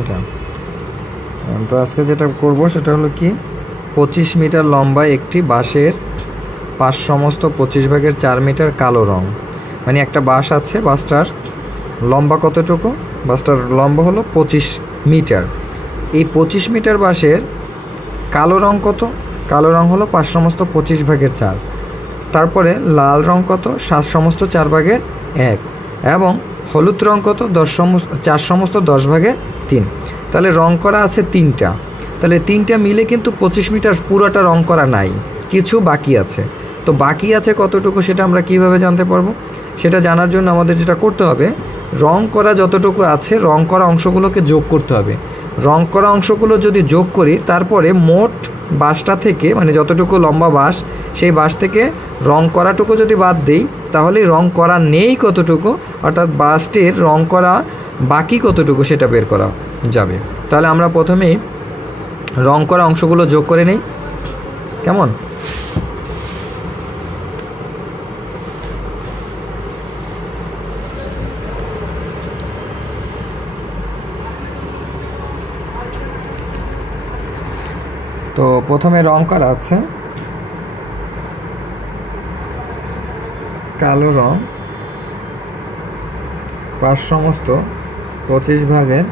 এটা। তো আজকে যেটা করব সেটা হলো কি, 25 মিটার লম্বা একটি বাঁশের 5 সমস্ত 25 ভাগের 4 মিটার কালো রং। মানে একটা বাঁশ আছে, বাঁশটার লম্বা কতটুকু? বাঁশটার লম্বা হলো 25 মিটার। এই 25 মিটার বাঁশের কালো রং কত? কালো রং হলো 5 সমস্ত 25 ভাগের 4। তারপরে লাল রং কত? 7 সমস্ত 4 ভাগের 1। এবং হলুদ রং কত? 4 সমস্ত 10 ভাগের 3। তাহলে রং করা আছে 3টা। তাহলে 3টা মিলে কিন্তু 25 মিটার পুরোটা রং করা নাই, কিছু বাকি আছে। তো বাকি আছে কতটুকু সেটা আমরা কিভাবে জানতে পারবো? সেটা জানার জন্য আমাদের যেটা করতে হবে, রং করা যতটুকু আছে রং করা অংশগুলোকে যোগ করতে হবে। রং করা অংশগুলো যদি যোগ করি, তারপরে মোট বাঁশটা থেকে, মানে যতটুকু লম্বা বাঁশ, সেই বাঁশ থেকে রং করাটুকু যদি বাদ দিই, তাহলে রং করা নেই কতটুকু, অর্থাৎ বাঁশটির রং করা বাকি কতটুকু সেটা বের করা যাবে। তাহলে আমরা প্রথমেই রং করা অংশগুলো যোগ করে নিই। কেমন? তো প্রথমে রং করা আছে কালো রং 5 সমস্ত 25 ভাগের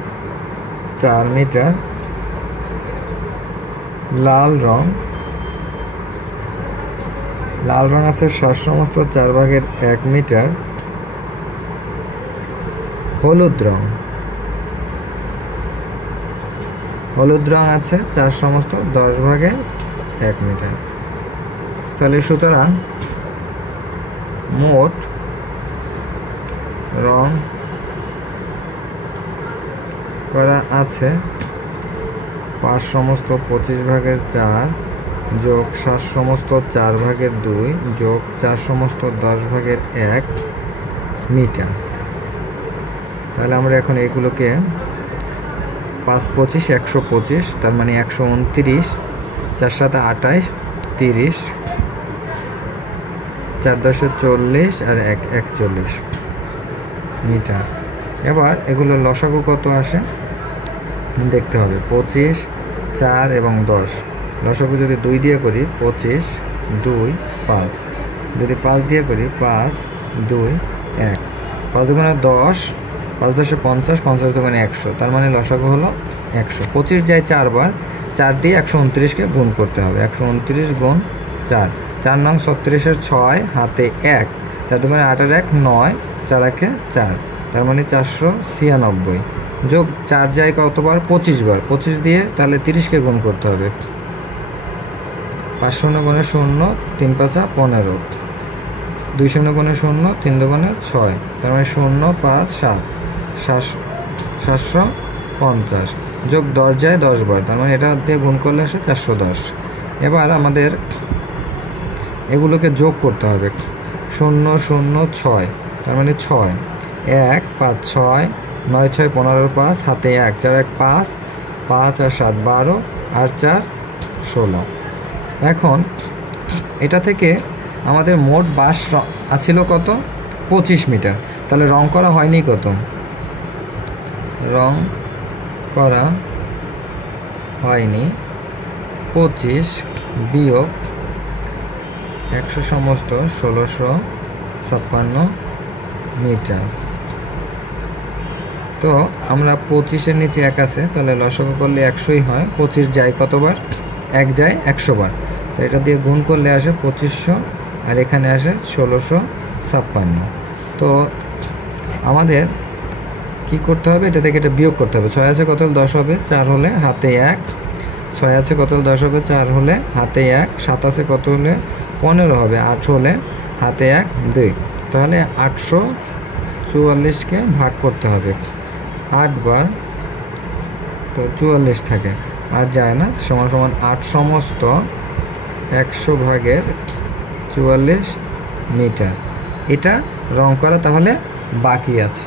4 মিটার। লাল রং আছে 7 সমস্ত 4 ভাগের 1 মিটার। হলুদ রং আছে 4 সমস্ত 10 ভাগের 1 মিটার। তাহলে সুতরাং মোট রং করা আছে 5 সমস্ত 25 ভাগের 4 যোগ 7 সমস্ত 4 ভাগের 2 যোগ 4 সমস্ত 10 ভাগের 1 মিটার। তাহলে আমরা এখন এগুলোকে 5 25 125, তার মানে 129, 4 7 28, 30, 4 10 40 আর 1 41 মিটার। এবার এগুলো লসাগু কত আসে দেখতে হবে। 25, 4 এবং 10 লসাগু যদি 2 দিয়ে করি 25, 2, 5। যদি 5 দিয়ে করি 5, 2, 1। 5 দুগুণে 10, 5 10 50, 50 দুগুণে 100, তার মানে লসাগু হলো 100। 25 যায় 4 বার, 4 দিয়ে 129কে গুণ করতে হবে। 129 গুণ 4, 4 নং 36-এর 6, হাতে 1, 4 দুগুণে 8 আর 1 9, 4 1 4, তার মানে 496 যোগ 4 যায় কতবার? 25 বার। 25 দিয়ে তাহলে 30কে গুণ করতে হবে। 5 0 গুণে 0, 3 5 15, 2 0 গুণে 0, 3 দুগুণে 6, তার মানে 0 5 7, 750 যোগ 10 যায় 10 বার, তার মানে এটা দিয়ে গুণ করলে আসে 410। এবার আমাদের এগুলোকে যোগ করতে হবে। 0 0 6, তার মানে 6, 1 5 6, 9 6 15 5, হাতে 1, 4 1 5, 5 আর 7 12, আর 4 16। এখন এটা থেকে আমাদের মোট বাঁশ আছিল কত? 25 মিটার। তাহলে রং করা হয়নি কত? রং করা হয়নি 25 বিয়োগ 100 সমস্ত 1656 মিটার। তো আমরা 25-এর নিচে 1 আছে, তাহলে লসাগু করলে 100ই হয়। 25 যায় কতবার? 1 যায় 100 বার। তো এটা দিয়ে গুণ করলে আসে 2500, আর এখানে আসে 1656। তো আমাদের কি করতে হবে? এটা থেকে এটা বিয়োগ করতে হবে। 6 আছে কত হলে 10 হবে? 4 হলে হাতে 1। 6 আছে কত হলে 10 হবে? 4 হলে হাতে 1। 7 আছে কত হলে? 15 হবে। 8 হলে হাতে 1 2, তাহলে 844কে ভাগ করতে হবে 8 বার, তো 44 থাকে, আর যায় না, সমান সমান 8 সমস্ত 100 ভাগের 44 মিটার। এটা রং করা তাহলে বাকি আছে।